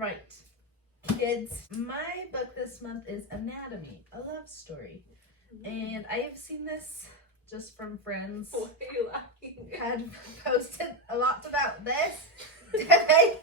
right, kids. My book this month is Anatomy, a love story. And I have seen this just from friends. Why are you laughing? Had posted a lot about this today.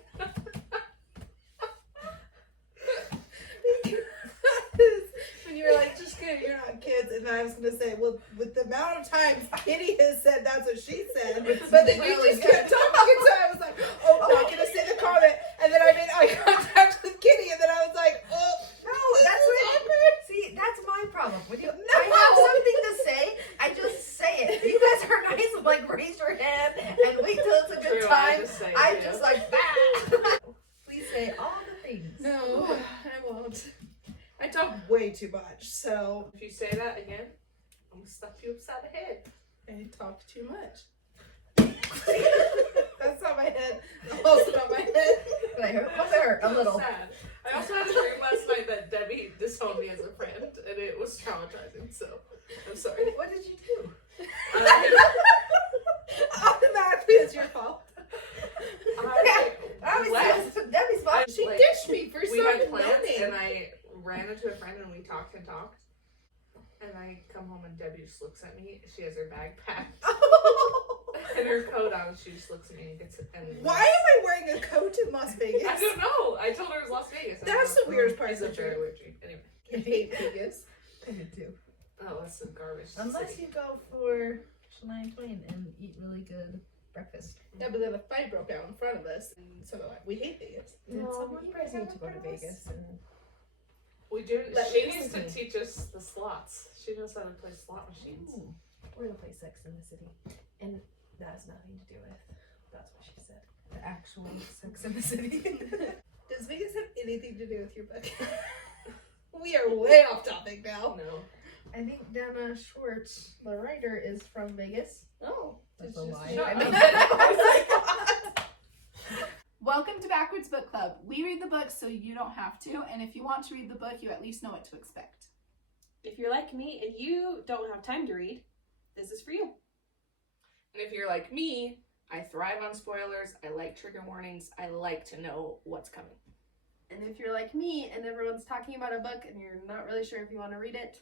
When you were like, just kidding, you're not kids, and I was gonna say, well, with the amount of times Kitty has said that's what she said, but then really you just kept talking, so I was like, oh, I'm not gonna say the comment, and then I made eye contact with Kitty, and then I was like, oh, No, that's what. See, that's my problem. When you, I have something to say, I just say it. You guys are nice and like raise your hand and wait till it's a good True, time. I'm just like, bah. Please say all the things. no, I won't. I talk way too much, so If you say that again, I'm gonna slap you upside the head. I talk too much. That's not my head. Also not my head. But I hurt, was it hurt? A little. Sad. I also had a dream last night that Debbie disowned me as a friend, and it was traumatizing. So I'm sorry. What did you do? Automatically, it's your fault. Obviously, it's Debbie's fault. She Like, dished me for We had something. plans, and I ran into a friend, and we talked and talked. And I come home, and Debbie just looks at me. She has her bag packed and her coat on. She just looks at me and gets it. And Why am I wearing a coat in Las Vegas? I don't know. I told her it was Las Vegas. That's the weirdest part It's of a the very trip. weird dream. Anyway. I hate Vegas. I did too. Oh, that's some garbage. Unless city. you go for Shania Twain and eat really good breakfast. Yeah, but then a fight broke out in front of us, and so we hate Vegas. Did No, someone you break guys out need to in go to front of us? Vegas and We do. Let She me needs to listen. teach us the slots. She knows how to play slot machines. Ooh. we're gonna play Sex in the City, and that has nothing to do with. That's what she said. The actual Sex in the City. Does Vegas have anything to do with your book? We are way off topic now. No. I think Dana Schwartz, the writer, is from Vegas. Oh, That's did a you lie. just- Shut I mean, up. Welcome to Backwards Book Club. We read the book so you don't have to, and if you want to read the book, you at least know what to expect. If you're like me and you don't have time to read, this is for you. And if you're like me, I thrive on spoilers. I like trigger warnings. I like to know what's coming. And if you're like me and everyone's talking about a book and you're not really sure if you want to read it,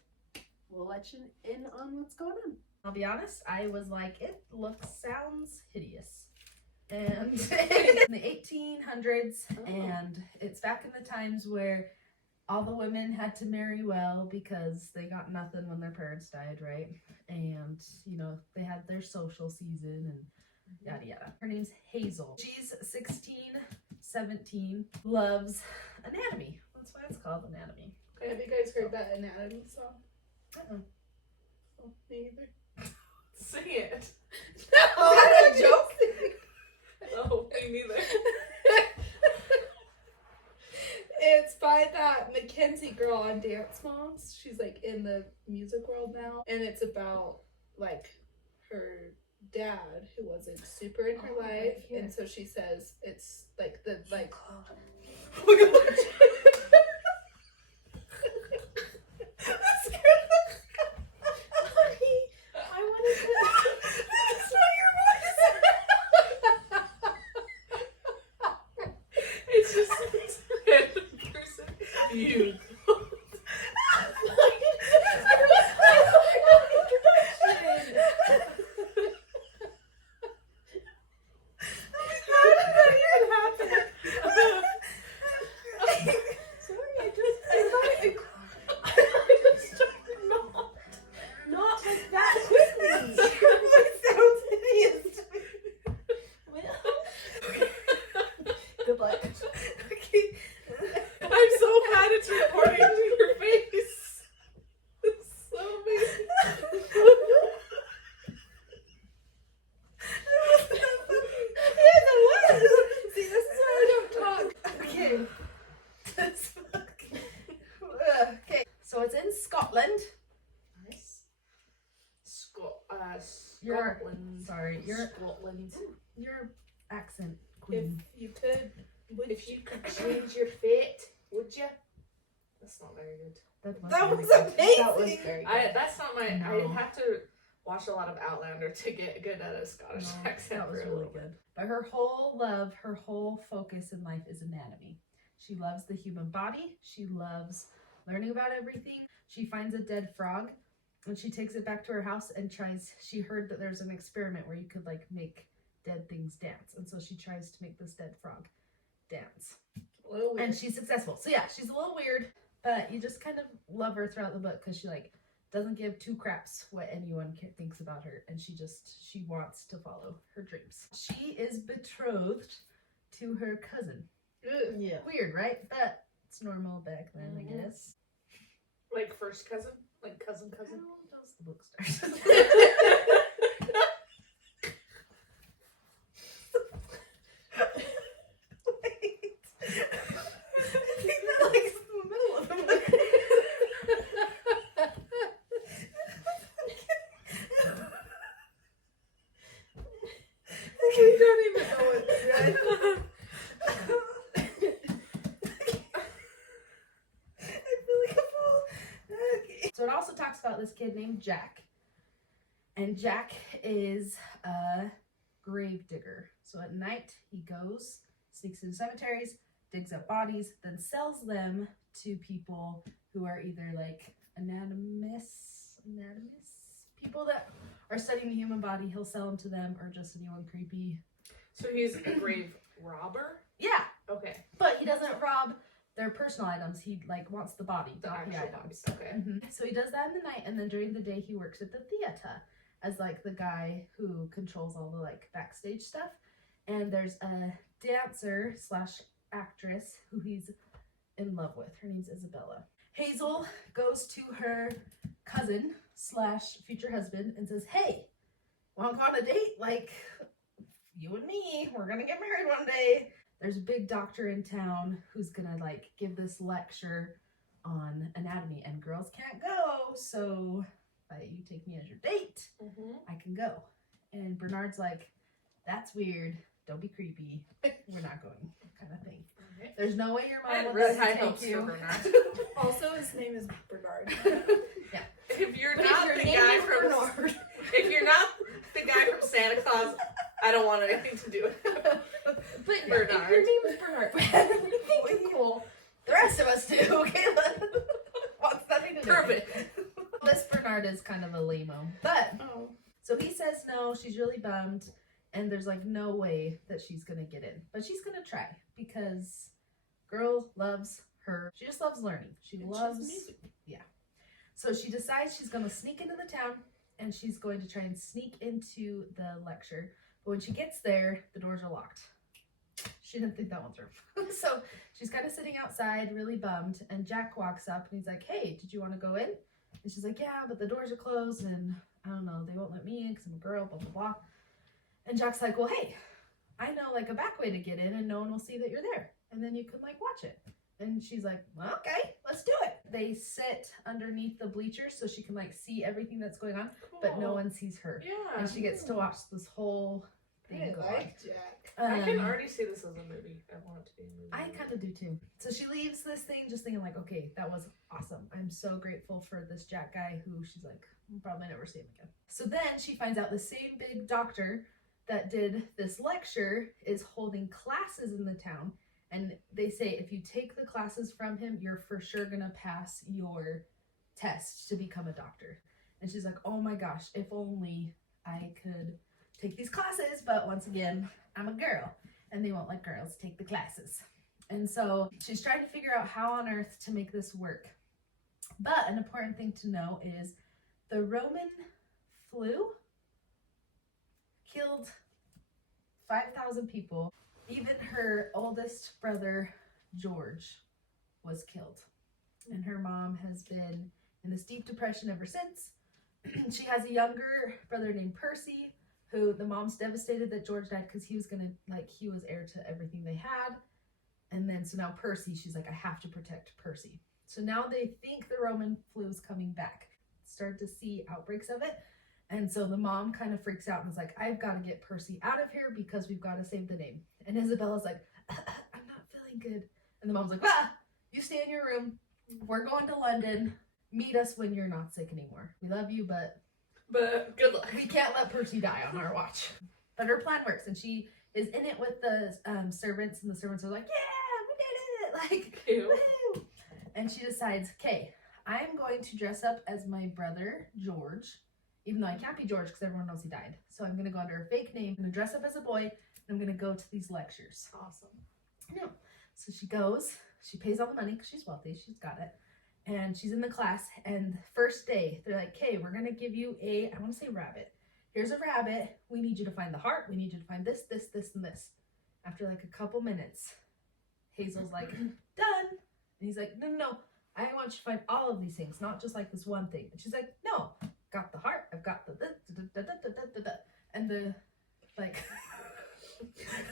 we'll let you in on what's going on. I'll be honest, I was like, it sounds hideous. And in the 1800s, and it's back in the times where all the women had to marry well because they got nothing when their parents died, right? And, you know, they had their social season and yada yada. Her name's Hazel. She's 16, 17, loves anatomy. That's why it's called Anatomy. Have you guys heard that Anatomy song? Uh-uh. Oh, me either. Sing it. No, Is that a joke? Oh, me neither. It's by that Mackenzie girl on Dance Moms. She's like in the music world now, and it's about like her dad who wasn't super in her life, and so she says it's like the like. I wanted to. That's not your voice. It's just this random person. You. Not like that quickly. sounds hideous to me. Good luck. Okay. I'm so glad it's recording to your face. It's so amazing. See, this is why I don't talk. Okay. This book. Okay. So it's in Scotland. Nice. You're- Scotland. Sorry, you're Scotland. your accent If queen. you could, If you could change your fate, would you? That's not very good. That that really was good. amazing. That was very good. That's not my. No. I have to watch a lot of Outlander to get good at a Scottish accent. That was for a really little bit. good. But her whole love, her whole focus in life is anatomy. She loves the human body. She loves learning about everything. She finds a dead frog and she takes it back to her house and she heard that there's an experiment where you could like make dead things dance. And so she tries to make this dead frog dance. A little weird. And she's successful. So yeah, she's a little weird, but you just kind of love her throughout the book because she like doesn't give two craps what anyone thinks about her, and she wants to follow her dreams. She is betrothed to her cousin. Ugh. Yeah. Weird, right? But it's normal back then, I guess. Like first cousin? Like cousin? How does the book start? We don't even know what's good. Okay. So it also talks about this kid named Jack. And Jack is a grave digger. So at night he goes, sneaks into cemeteries, digs up bodies, then sells them to people who are either like anatomists, people that are studying the human body. He'll sell them to them, or just anyone creepy. So he's a grave robber? Yeah, Okay. but he doesn't rob their personal items. He like wants the body, The not the actual items. body. Okay. So he does that in the night, and then during the day he works at the theater as like the guy who controls all the like backstage stuff. And there's a dancer slash actress who he's in love with. Her name's Isabella. Hazel goes to her cousin slash future husband and says, "Hey, want to go on a date? Like, you and me, we're gonna get married one day." There's a big doctor in town who's gonna like give this lecture on anatomy, and girls can't go, so if you take me as your date, I can go. And Bernard's like, "That's weird. Don't be creepy. We're not going," kind of thing. Okay. There's no way your I mom had will really let high you take hopes for you. Bernard. Also, his name is Bernard. If you're But not if your the name guy is from Bernard, if you're not the guy from Santa Claus, I don't want anything to do with it. but Bernard. if your name is Bernard, we think you're cool. The rest of us do. Kayla wants nothing to do Prove with it. This Bernard is kind of a lame-o. But Oh. so he says no. She's really bummed, and there's like no way that she's gonna get in, but she's gonna try because girl loves her. She just loves learning. She loves music. So she decides she's going to sneak into the town, and she's going to try and sneak into the lecture. But when she gets there, the doors are locked. She didn't think that one through. So she's kind of sitting outside, really bummed, and Jack walks up and he's like, "Hey, did you want to go in?" And she's like, "Yeah, but the doors are closed, and I don't know, they won't let me in because I'm a girl, blah, blah, blah." And Jack's like, "Well, hey, I know like a back way to get in, and no one will see that you're there. And then you can like watch it." And she's like, "Well, okay, let's do it." They sit underneath the bleachers so she can like see everything that's going on, but no one sees her. Yeah. And she gets to watch this whole thing I go like Jack. on. I can already see this as a movie. I want it to be a movie. I kind of do too. So she leaves this thing just thinking like, okay, that was awesome. I'm so grateful for this Jack guy who she's like, I'll probably never see him again. So then she finds out the same big doctor that did this lecture is holding classes in the town. And they say if you take the classes from him, you're for sure going to pass your test to become a doctor. And she's like, "Oh my gosh, if only I could take these classes." But once again, I'm a girl and they won't let girls take the classes. And so she's trying to figure out how on earth to make this work. But an important thing to know is the Roman flu killed 5,000 people. Even her oldest brother, George, was killed. And her mom has been in this deep depression ever since. She has a younger brother named Percy, who the mom's devastated that George died because he was heir to everything they had. And then, so now Percy, she's like, I have to protect Percy. So now they think the Roman flu is coming back. Start to see outbreaks of it. And so the mom kind of freaks out and is like, I've got to get Percy out of here because we've got to save the name. And Isabella's like, I'm not feeling good. And the mom's like, you stay in your room. We're going to London. Meet us when you're not sick anymore. We love you, but good luck. we can't let Percy die on our watch. But her plan works, and she is in it with the servants, and the servants are like, yeah, we did it. Like, Cute. woo. And she decides, okay, I'm going to dress up as my brother, George, even though I can't be George because everyone knows he died. So I'm going to go under a fake name. I'm going to dress up as a boy, and I'm going to go to these lectures. Awesome. No. So she goes, she pays all the money because she's wealthy, she's got it. And she's in the class, and first day, they're like, okay, we're going to give you a, I want to say rabbit. Here's a rabbit. We need you to find the heart. We need you to find this, this, this, and this. After like a couple minutes, Hazel's like, done. And he's like, no, no, no. I want you to find all of these things, not just like this one thing. And she's like, no, got the heart. I've got the da, da, da, da, da, da, da. And the, like,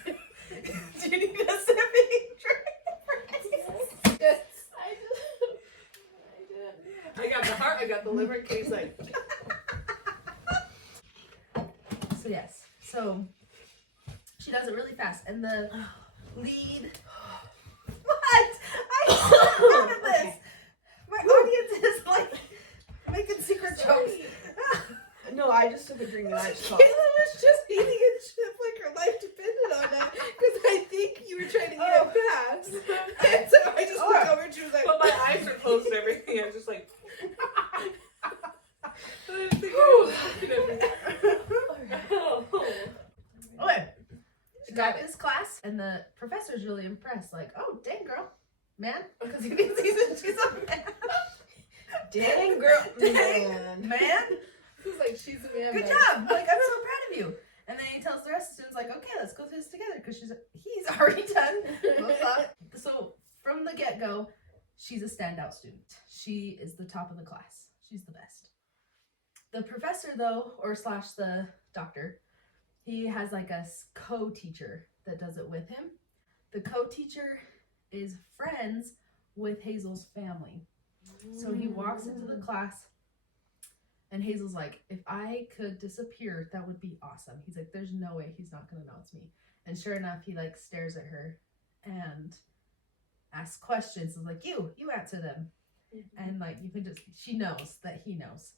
do you need a sipping drink? Yes. I got the heart, I got the liver, and Katie's like, So yes, so she does it really fast, and the lead. What? I'm so proud of this. My audience is like making secret jokes. No, I just took a drink and I just Caitlin was just eating a chip like her life depended on it because I think you were trying to get it fast. And so I just looked over and she was like, but my eyes are closed and everything. I was just like, I didn't think I was looking everywhere. Okay, she got this class, and the professor's really impressed. Like, oh, dang girl, man, because he thinks she's a man. dang girl, Dang, man. He's like, she's a man. Good babe." job. Like, I'm so proud of you. And then he tells the rest of the students, like, okay, let's go through this together because he's already done. So from the get-go, she's a standout student. She is the top of the class. She's the best. The professor, though, or slash the doctor, he has like a co-teacher that does it with him. The co-teacher is friends with Hazel's family. So he walks into the class, and Hazel's like, if I could disappear, that would be awesome. He's like, there's no way he's not going to know it's me. And sure enough, he like stares at her and asks questions. He's like, you answer them. And like, you can just, she knows that he knows.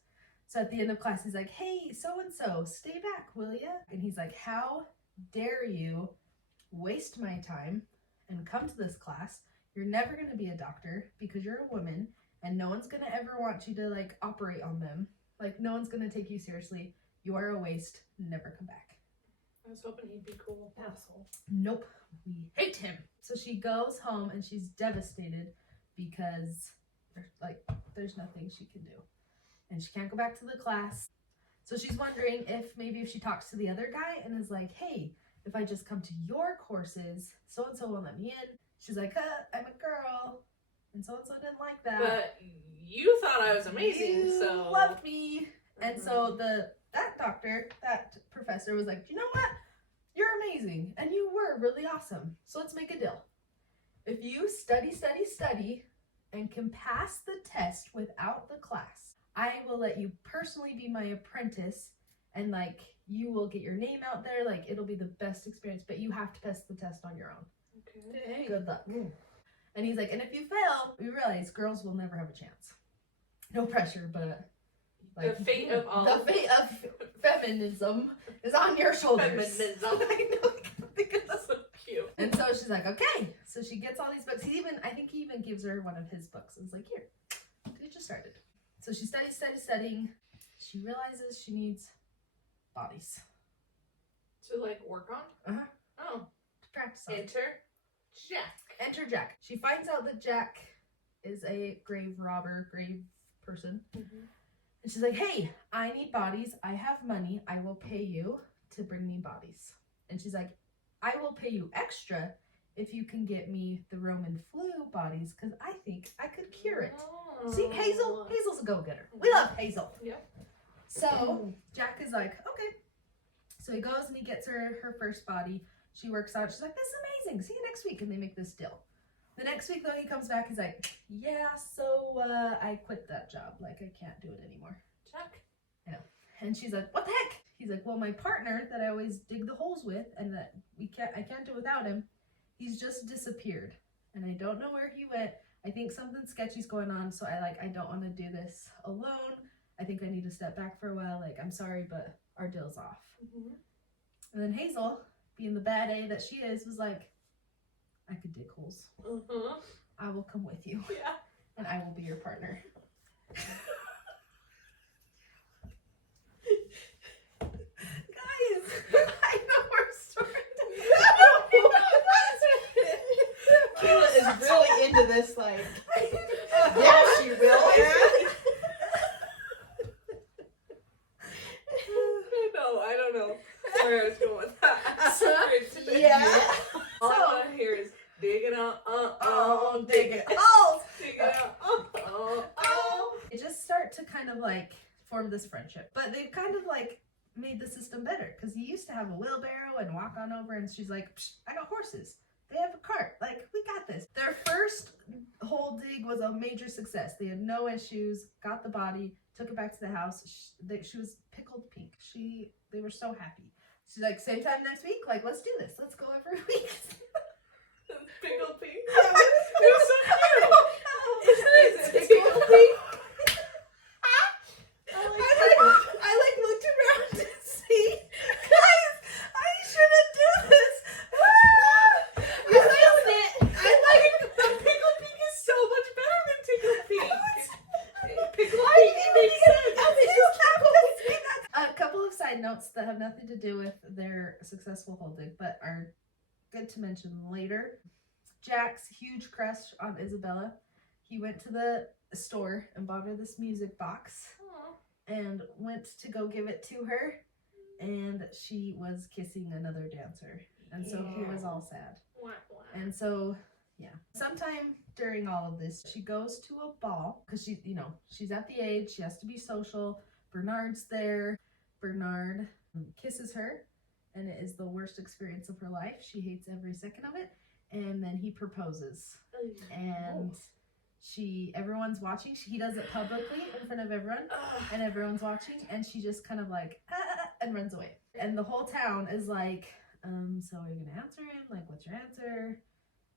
So at the end of class, he's like, hey, so-and-so, stay back, will ya? And he's like, how dare you waste my time and come to this class? You're never going to be a doctor because you're a woman, and no one's going to ever want you to like operate on them. Like, no one's going to take you seriously. You are a waste. Never come back. I was hoping he'd be cool. Asshole. Nope. We hate him. So she goes home and she's devastated because there's nothing she can do. And she can't go back to the class. So she's wondering if she talks to the other guy and is like, hey, if I just come to your courses, so-and-so will let me in. She's like, I'm a girl. And so-and-so didn't like that. But you thought I was amazing, You so. loved me. And so that professor was like, you know what? You're amazing. And you were really awesome. So let's make a deal. If you study, and can pass the test without the class, I will let you personally be my apprentice, and like you will get your name out there. Like, it'll be the best experience, but you have to pass the test on your own. Okay. Dang. Good luck. And he's like, and if you fail, we realize girls will never have a chance. No pressure, but like The fate of all. the fate of feminism is on your shoulders. Feminism. I know, I can't think of That's so cute. And so she's like, okay. So she gets all these books. I think he even gives her one of his books. And it's like, here, it just started. So she studying. She realizes she needs bodies To like work on? Uh-huh. Oh. to practice on. Enter Jack. Enter Jack. She finds out that Jack is a grave person. Mm-hmm. And she's like, hey, I need bodies. I have money. I will pay you to bring me bodies. And she's like, I will pay you extra if you can get me the Roman flu bodies, because I think I could cure it. Oh. See, Hazel's a go-getter. We love Hazel. Yep. So Jack is like, okay. So he goes and he gets her first body. She works out. She's like, this is amazing. See you next week. And they make this deal. The next week, though, he comes back. He's like, yeah, so I quit that job. Like, I can't do it anymore. Jack. And she's like, what the heck? He's like, well, my partner that I always dig the holes with and that I can't do without him, he's just disappeared. And I don't know where he went. I think something sketchy's going on. So I don't want to do this alone. I think I need to step back for a while. Like, I'm sorry, but our deal's off. Mm-hmm. And then Hazel, being the bad A that she is, was like, I could dig holes. Uh-huh. I will come with you, Yeah. and I will be your partner. Guys, I know our story. Kayla is really into this, like, yeah, she will. I don't know where I was going with that. Yeah. All I want to hear is digging out, dig it. Oh, digging out, They just start to kind of like form this friendship, but they've kind of like made the system better because he used to have a wheelbarrow and walk on over, and she's like, Psh, I got horses. They have a cart. Like, we got this. Their first whole dig was a major success. They had no issues, got the body, took it back to the house. She was pickled pink. They were so happy. She's like, same time next week? Like, let's do this. Let's go every week. Pickled pink. It was so cute. Is it pickled pink? I looked around to see. Guys, I shouldn't do this. The pickled pink is so much better than tickled pink. Pickled pink makes sense. A couple of side notes that have nothing to do with their successful whole dig, but are good to mention later. Jack's huge crush on Isabella. He went to the store and bought her this music box and went to go give it to her, and she was kissing another dancer, and so he was all sad. And so, yeah. Sometime during all of this, she goes to a ball because she's at the age, she has to be social. Bernard's there. Bernard kisses her, and it is the worst experience of her life. She hates every second of it. And then he proposes, and everyone's watching. He does it publicly in front of everyone, and everyone's watching, and she just kind of like and runs away. And the whole town is like, so are you gonna answer him? Like, what's your answer?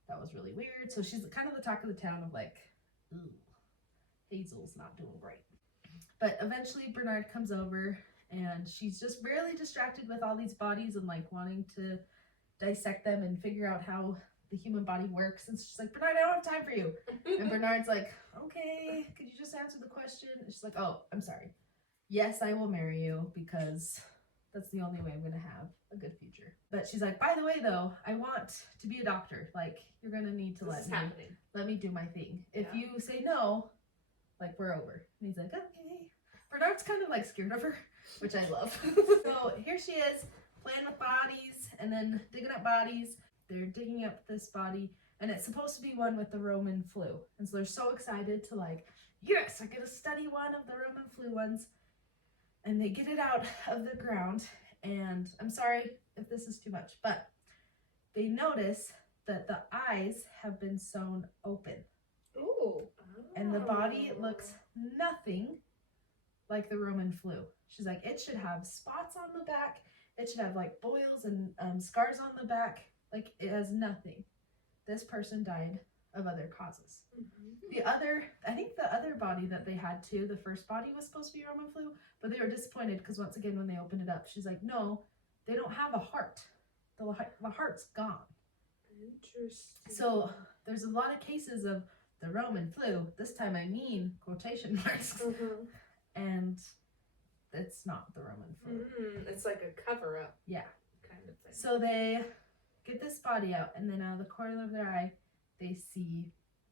That was really weird. So she's kind of the talk of the town of like, ooh, Hazel's not doing great. But eventually Bernard comes over, and she's just really distracted with all these bodies and like wanting to dissect them and figure out how the human body works. And she's like, Bernard, I don't have time for you. And Bernard's like, okay, could you just answer the question? And she's like, oh, I'm sorry. Yes, I will marry you because that's the only way I'm going to have a good future. But she's like, by the way, though, I want to be a doctor. Like, you're going to need to let me do my thing. If you say no, like, we're over. And he's like, okay. Bernard's kind of like scared of her, which I love. So here she is, playing with bodies and then digging up bodies. They're digging up this body, and it's supposed to be one with the Roman flu. And so they're so excited to like, yes, I get to study one of the Roman flu ones. And they get it out of the ground, and I'm sorry if this is too much, but they notice that the eyes have been sewn open. Ooh. And the body looks nothing like the Roman flu. She's like, it should have spots on the back. It should have like boils and scars on the back. Like, it has nothing. This person died of other causes. I think the other body that they had too, the first body was supposed to be Roman flu, but they were disappointed because once again, when they opened it up, she's like, no, they don't have a heart. The heart's gone. Interesting. So there's a lot of cases of the Roman flu. This time I mean quotation marks. And it's not the Roman flu. It's like a cover-up. Yeah. Kind of thing. So they get this body out, and then out of the corner of their eye, they see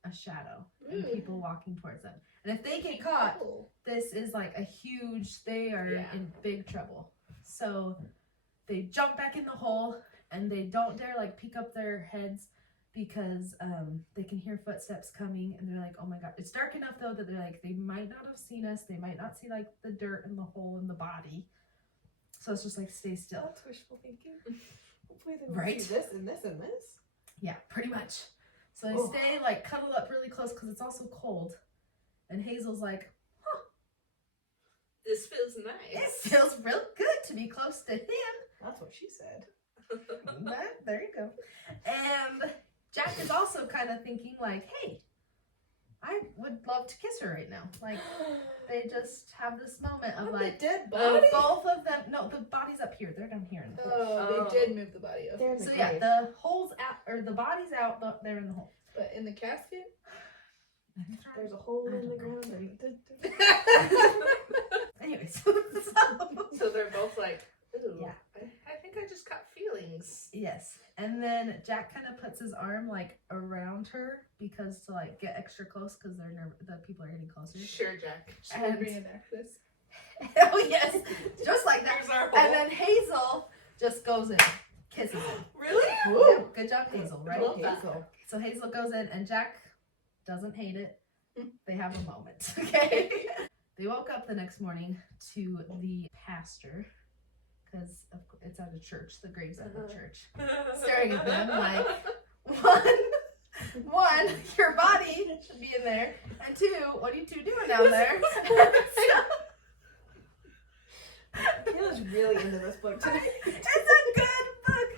a shadow and people walking towards them. And if they get caught, this is like they are in big trouble. So they jump back in the hole, and they don't dare like peek up their heads because they can hear footsteps coming, and they're like, oh my god. It's dark enough though that they're like, they might not have seen us. They might not see like the dirt and the hole in the body. So it's just like, stay still. That's wishful thinking. Hopefully they Right? see this and this and this. Yeah, pretty much. So they stay like cuddled up really close because it's also cold. And Hazel's like, This feels nice. it feels real good to be close to him. That's what she said. There you go. And Jack is also kind of thinking like, hey, I would love to kiss her right now. Like, they just have this moment of The like, dead body. both of them. No, the body's up here. They're down here in the hole. Oh, they did move the body up. They're in the So yeah, grave. the hole's out, or the body's out. They're in the hole. But in the casket? There's a hole in the ground. Anyways, So they're both like, ooh, Yeah. I think I just got feelings. yes, and then Jack kind of puts his arm like around her because to like get extra close because the people are getting closer. Sure, Jack. Should we reenact this? Oh yes, just like that. There's our And then Hazel just goes in, kisses him. Really? Yeah, good job, Hazel. Right? Love that. So Hazel goes in, and Jack doesn't hate it. They have a moment. Okay. They woke up the next morning to the pastor, because it's at a church. The grave's at the church. Staring at them like, one, your body should be in there, and two, what are you two doing down there? Kayla's really into this book today. It's a good book.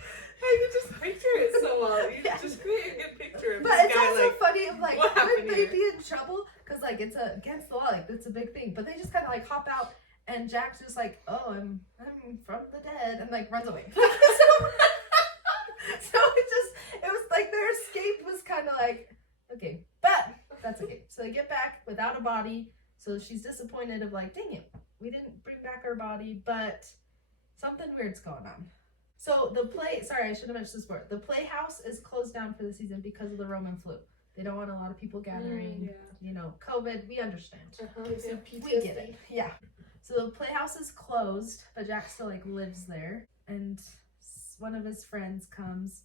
I can just picture it so well. You Yeah. just create a good picture of But this it's guy also like, funny of like, what would happened they here? be in trouble? Because like it's against the law, like it's a big thing. But they just kind of like hop out, and Jack's just like, oh, I'm from the dead, and like runs away. So it was like their escape was kind of like, okay, but that's okay. So they get back without a body. So she's disappointed of like, dang it, we didn't bring back our body, but something weird's going on. So sorry, I should have mentioned this before. The playhouse is closed down for the season because of the Roman flu. They don't want a lot of people gathering. You know, COVID, we understand. We get it. Yeah. So the playhouse is closed, but Jack still like lives there. And one of his friends comes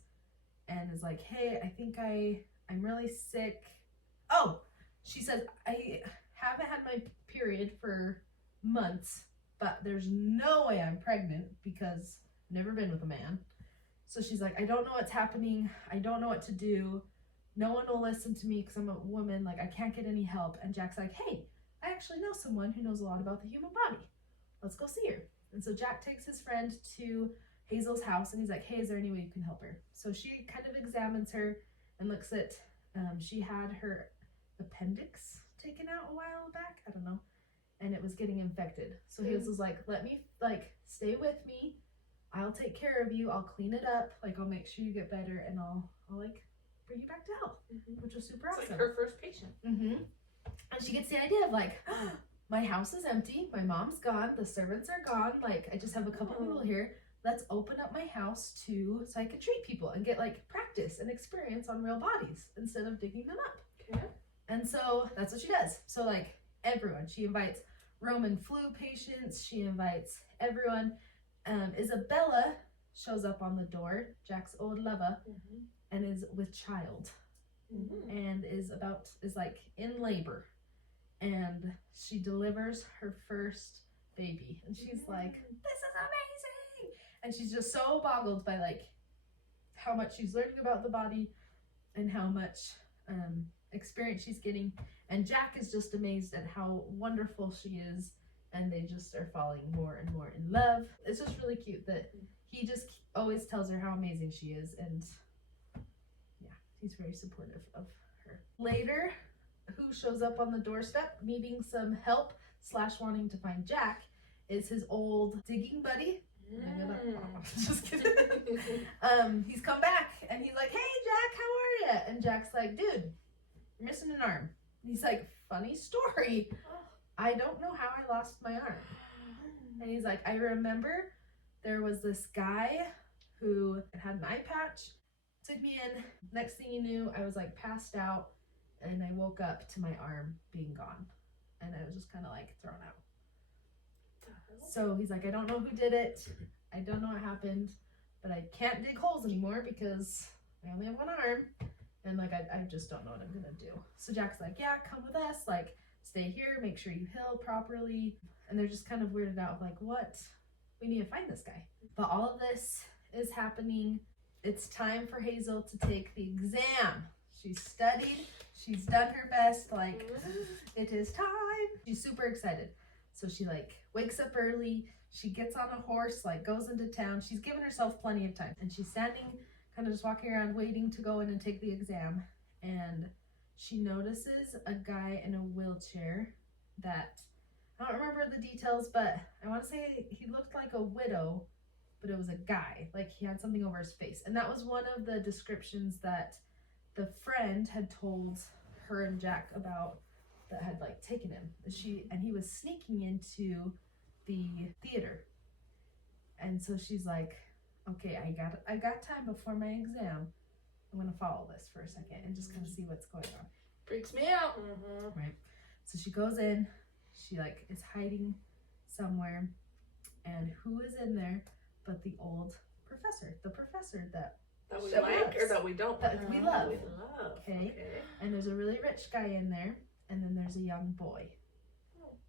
and is like, hey, I think I'm really sick. Oh, she says, I haven't had my period for months, but there's no way I'm pregnant because I've never been with a man. So she's like, I don't know what's happening. I don't know what to do. No one will listen to me because I'm a woman. Like, I can't get any help. And Jack's like, hey, I actually know someone who knows a lot about the human body. Let's go see her. And so Jack takes his friend to Hazel's house and he's like, hey, is there any way you can help her? So she kind of examines her and looks at, she had her appendix taken out a while back. I don't know. And it was getting infected. So Hazel's like, let me stay with me. I'll take care of you. I'll clean it up. Like, I'll make sure you get better and I'll like bring you back to health, which was super it's awesome. like her first patient. And she gets the idea of like, my house is empty, my mom's gone, the servants are gone, like I just have a couple people here. Let's open up my house so I can treat people and get like practice and experience on real bodies instead of digging them up. Okay. And so that's what she does. So like everyone, she invites Roman flu patients, she invites everyone. Isabella shows up on the door, Jack's old lover, and is with child. And is like in labor, and she delivers her first baby, and she's like, this is amazing, and she's just so boggled by like how much she's learning about the body and how much experience she's getting, and Jack is just amazed at how wonderful she is, and they just are falling more and more in love. It's just really cute that he just always tells her how amazing she is, and he's very supportive of her. Later, who shows up on the doorstep needing some help / wanting to find Jack is his old digging buddy. Just kidding. He's come back and he's like, hey Jack, how are you? And Jack's like, dude, you're missing an arm. And he's like, funny story. I don't know how I lost my arm. And he's like, I remember there was this guy who had an eye patch. Took me in. Next thing you knew, I was like passed out, and I woke up to my arm being gone, and I was just kind of like thrown out. So he's like, I don't know who did it. I don't know what happened, but I can't dig holes anymore because I only have one arm, and like I just don't know what I'm gonna do. So Jack's like, yeah, come with us. Like, stay here. Make sure you heal properly. And they're just kind of weirded out, like, what? We need to find this guy. But all of this is happening. It's time for Hazel to take the exam. She's studied. She's done her best. Like, it is time. She's super excited. So she like wakes up early. She gets on a horse, like goes into town. She's given herself plenty of time. And she's standing, kind of just walking around waiting to go in and take the exam. And she notices a guy in a wheelchair that, I don't remember the details, but I want to say he looked like a widow, but it was a guy. Like he had something over his face. And that was one of the descriptions that the friend had told her and Jack about that had like taken him. And he was sneaking into the theater. And so she's like, okay, I got time before my exam. I'm gonna follow this for a second and just kind of see what's going on. Freaks me out. Right. So she goes in, she like is hiding somewhere, and who is in there but the old professor, the professor that we that like loves. or that we don't That like? we love. We love. Okay. And there's a really rich guy in there, and then there's a young boy.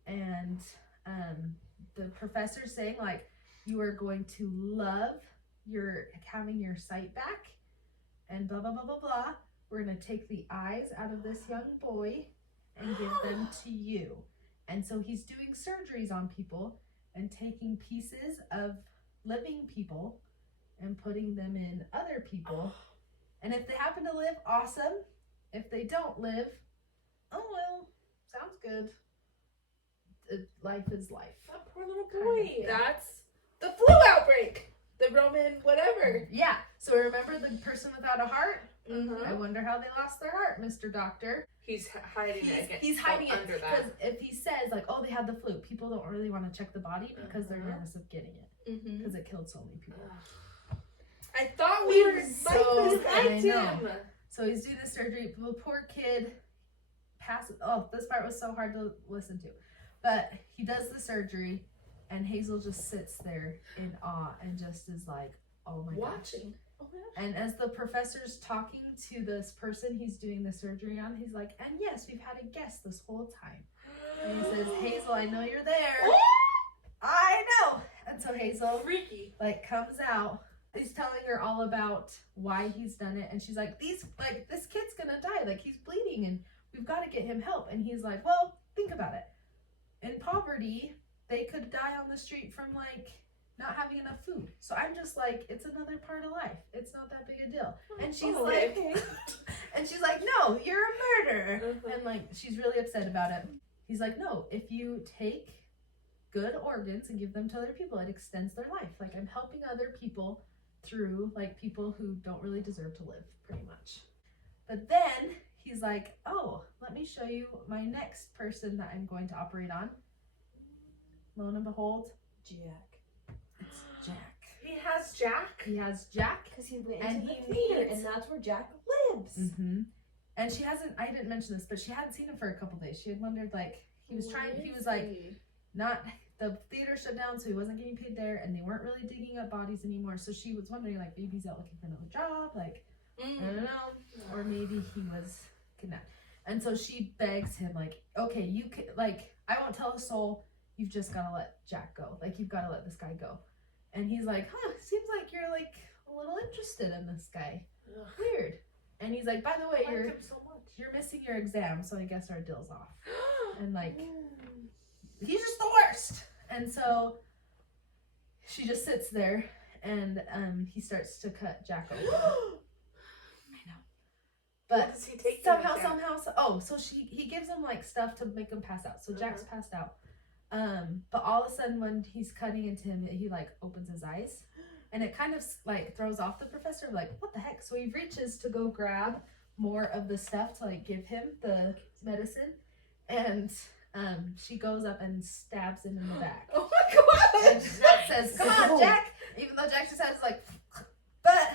And the professor's saying like, you are going to love your having your sight back, and blah blah blah blah blah. We're gonna take the eyes out of this young boy and give them to you. And so he's doing surgeries on people and taking pieces of living people and putting them in other people. And if they happen to live, awesome. If they don't live, oh well, sounds good. Life is life. That poor little boy. That's the flu outbreak. The Roman whatever. Yeah. So remember the person without a heart? Mhm. I wonder how they lost their heart, Mr. Doctor. He's hiding it against. He's hiding it under because that. if he says like, oh, they had the flu, people don't really want to check the body because they're Mhm. nervous of getting it because it killed so many people. I thought we were So- like I this. know. So he's doing the surgery. The poor kid passes. Oh, this part was so hard to listen to. But he does the surgery, and Hazel just sits there in awe and just is like, oh my gosh. Watching. And as the professor's talking to this person he's doing the surgery on, he's like, and yes, we've had a guest this whole time. And he says, Hazel, I know you're there. I know. And so Hazel Freaky. like comes out. He's telling her all about why he's done it, and she's like, this kid's gonna die, like he's bleeding and we've got to get him help. And he's like, well, think about it. In poverty, they could die on the street from like not having enough food. So I'm just like, it's another part of life. It's not that big a deal. And she's like, and she's like, no, you're a murderer. And like, she's really upset about it. He's like, no, if you take good organs and give them to other people, it extends their life. Like I'm helping other people through like people who don't really deserve to live, pretty much. But then he's like, oh, let me show you my next person that I'm going to operate on. Lo and behold, Jack. it's Jack. He has Jack. He has Jack. Because he went And into he the theater, needs- and that's where Jack lives. Mm-hmm. And she hasn't, I didn't mention this, but she hadn't seen him for a couple days. She had wondered, like, he was like, not, the theater shut down, so he wasn't getting paid there, and they weren't really digging up bodies anymore. So she was wondering, like, maybe he's out looking for another job, like, I don't know, or maybe he was kidnapped. And so she begs him, like, okay, you can, like, I won't tell a soul. You've just got to let Jack go. Like, you've got to let this guy go. And he's like, seems like you're, like, a little interested in this guy. Ugh. Weird. And he's like, by the way, I like him so much. you're missing your exam, so I guess our deal's off. And, like, Mm. he's just the worst. And so she just sits there, and he starts to cut Jack open. I know. What But does he take? somehow, so he gives him like stuff to make him pass out. So Jack's passed out. But all of a sudden when he's cutting into him, he like opens his eyes, and it kind of like throws off the professor, like, what the heck? So he reaches to go grab more of the stuff to like give him the medicine, and she goes up and stabs him in the back. Oh my god! And says, come on, Jack! Even though Jack just has like, but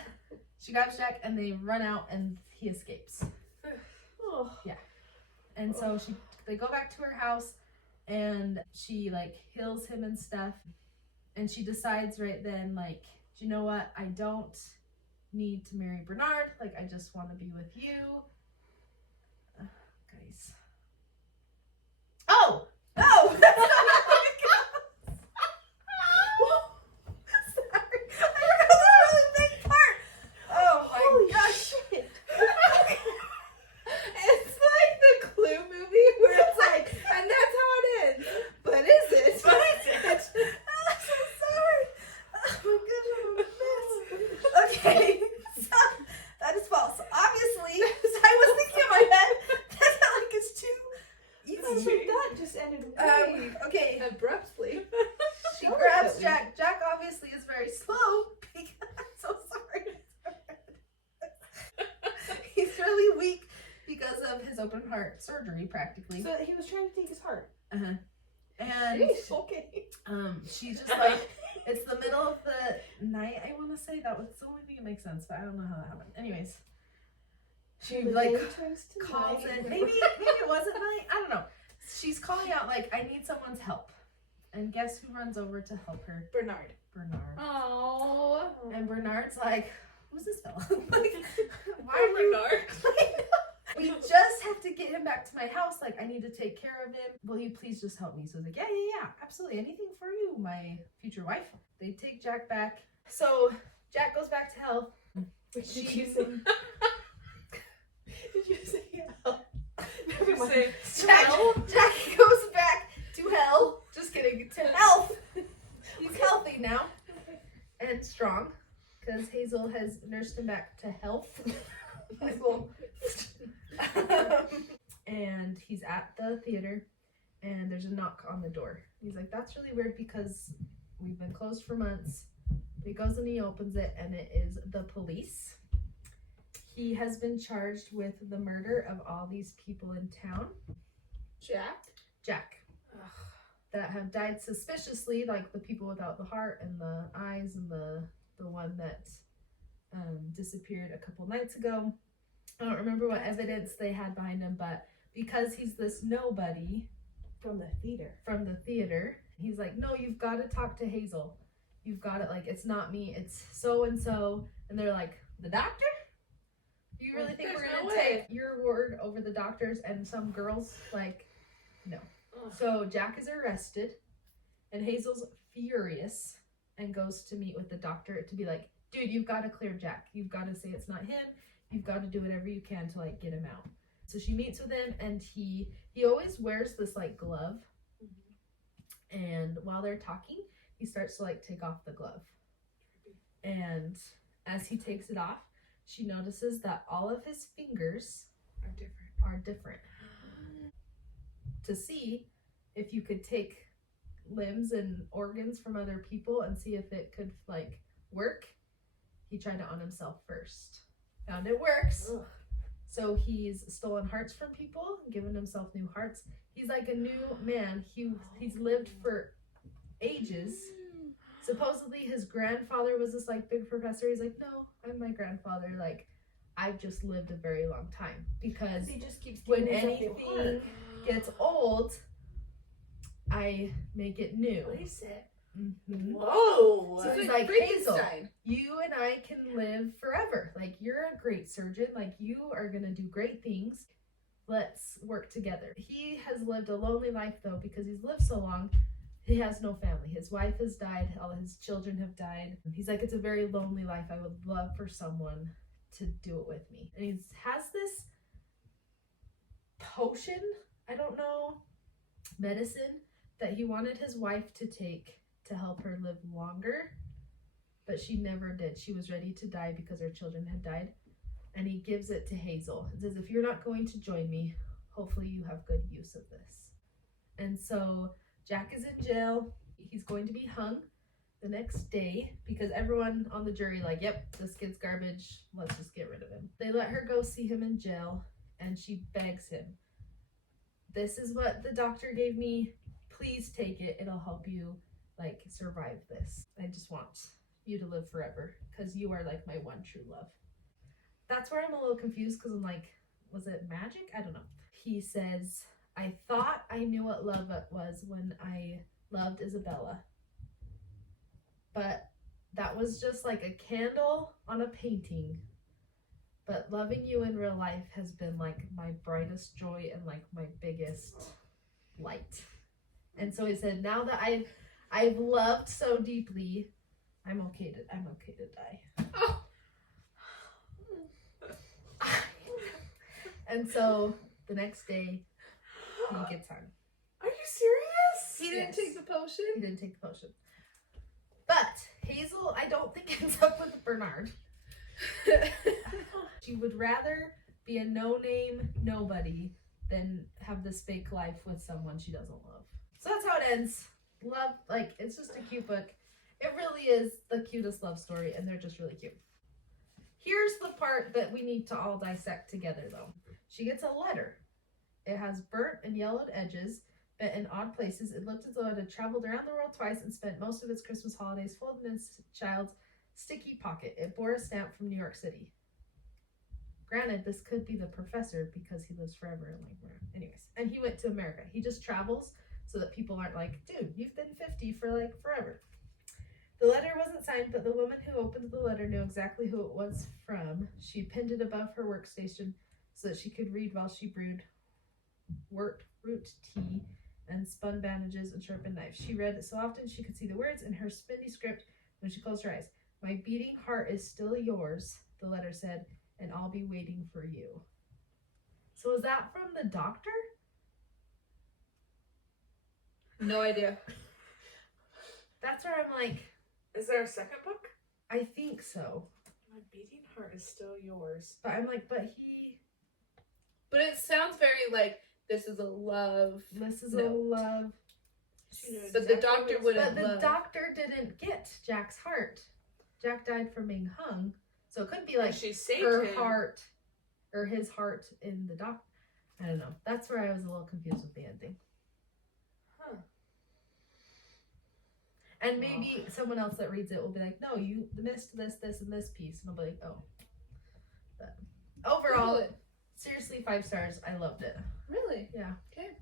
she grabs Jack and they run out and he escapes. Oh. And so they go back to her house and she like heals him and stuff. And she decides right then, like, you know what? I don't need to marry Bernard. Like, I just want to be with you. Guys. Oh! No! That's not how it goes. Sorry. I forgot this really big part. Oh my Holy gosh. shit. It's like the Clue movie where it's like, and that's how it ends. But is it? But is it? I'm so sorry. Oh my goodness, I'm a mess. Okay, so that is false. Obviously, I was thinking in my head ended way Okay. Abruptly. She grabs Jack. Jack obviously is very slow. Because, I'm so sorry. He's really weak because of his open heart surgery, practically. So he was trying to take his heart. And Okay. she's just like, it's the middle of the night, I want to say. That was the only thing that makes sense, but I don't know how that happened. Anyways, she like calls in. Maybe it wasn't night. I don't know. She's calling out like, I need someone's help. And guess who runs over to help her? Bernard. Bernard. Oh. And Bernard's like, who's this fella? Like, why Hi, are you? Bernard. We just have to get him back to my house. Like, I need to take care of him. Will you please just help me? So I was like, yeah, absolutely. Anything for you, my future wife. They take Jack back. So Jack goes back to health. Did you say? Did you say hell? Never mind. Say, Jack goes back to hell. Just kidding. To health. He's healthy now and strong because Hazel has nursed him back to health. And he's at the theater and there's a knock on the door. He's like, that's really weird because we've been closed for months. He goes and he opens it and it is the police. He has been charged with the murder of all these people in town. Jack. That have died suspiciously, like the people without the heart and the eyes and the one that disappeared a couple nights ago. I don't remember what evidence they had behind him, but because he's this nobody From the theater. he's like, no, you've got to talk to Hazel. You've got it. Like, it's not me, it's so and so. And they're like, the doctor? Do you really think There's we're no gonna way. take your word over the doctor's? And some girls like, no. Ugh. So Jack is arrested, and Hazel's furious and goes to meet with the doctor to be like, dude, you've got to clear Jack. You've got to say it's not him. You've got to do whatever you can to like get him out. So she meets with him, and he always wears this like glove. And while they're talking, he starts to like take off the glove. And as he takes it off, she notices that all of his fingers are different. To see if you could take limbs and organs from other people and see if it could like work, he tried it on himself first. Found it works. Ugh. So he's stolen hearts from people, given himself new hearts. He's like a new man. He's lived for ages. Supposedly his grandfather was this like big professor. He's like, no, I'm my grandfather. Like, I've just lived a very long time. Because He just keeps when giving himself new heart. anything gets old, I make it new. Place it. Mhm. Whoa. So It's he's like like, Hazel, Frankenstein. you and I can live forever. Like, you're a great surgeon. Like, you are going to do great things. Let's work together. He has lived a lonely life, though, because he's lived so long. He has no family. His wife has died. All his children have died. He's like, it's a very lonely life. I would love for someone to do it with me. And he has this potion, I don't know, medicine that he wanted his wife to take to help her live longer, but she never did. She was ready to die because her children had died. And he gives it to Hazel. He says, if you're not going to join me, hopefully you have good use of this. And so Jack is in jail. He's going to be hung the next day because everyone on the jury like, yep, this kid's garbage. Let's just get rid of him. They let her go see him in jail, and she begs him, this is what the doctor gave me. Please take it. It'll help you like survive this. I just want you to live forever because you are like my one true love. That's where I'm a little confused because I'm like, was it magic? I don't know. He says, I thought I knew what love was when I loved Isabella. But that was just like a candle on a painting. But loving you in real life has been like my brightest joy and like my biggest light. And so he said, now that I've loved so deeply, I'm okay to die. Oh. And so the next day he gets hung. Are you serious? He didn't Yes. take the potion? He didn't take the potion. But Hazel, I don't think ends up with Bernard. She would rather be a no-name nobody than have this fake life with someone she doesn't love. So that's how it ends. Love, like, it's just a cute book. It really is the cutest love story, and they're just really cute. Here's the part that we need to all dissect together, though. She gets a letter. It has burnt and yellowed edges, bent in odd places. It looked as though it had traveled around the world twice and spent most of its Christmas holidays folded in its child's sticky pocket. It bore a stamp from New York City. Granted, this could be the professor because he lives forever and anyways. And he went to America. He just travels so that people aren't like, dude, you've been 50 for like forever. The letter wasn't signed, but the woman who opened the letter knew exactly who it was from. She pinned it above her workstation so that she could read while she brewed root tea and spun bandages and sharpened knives. She read it so often she could see the words in her spinny script when she closed her eyes. My beating heart is still yours, the letter said, and I'll be waiting for you. So is that from the doctor? No idea. That's where I'm like, Is there a second book? I think so. My beating heart is still yours. But I'm like, but But it sounds very like this is a love. this is No. a love. She knew But the exactly doctor what- wouldn't But the love. doctor didn't get Jack's heart. Jack died from being hung. So it could be like she saved her him. heart or his heart in the doc. I don't know. That's where I was a little confused with the ending. Huh. And maybe someone else that reads it will be like, no, you missed this, this, and this piece. And I'll be like, oh. But overall, Really? seriously, 5 stars. I loved it. Really? Yeah. Okay.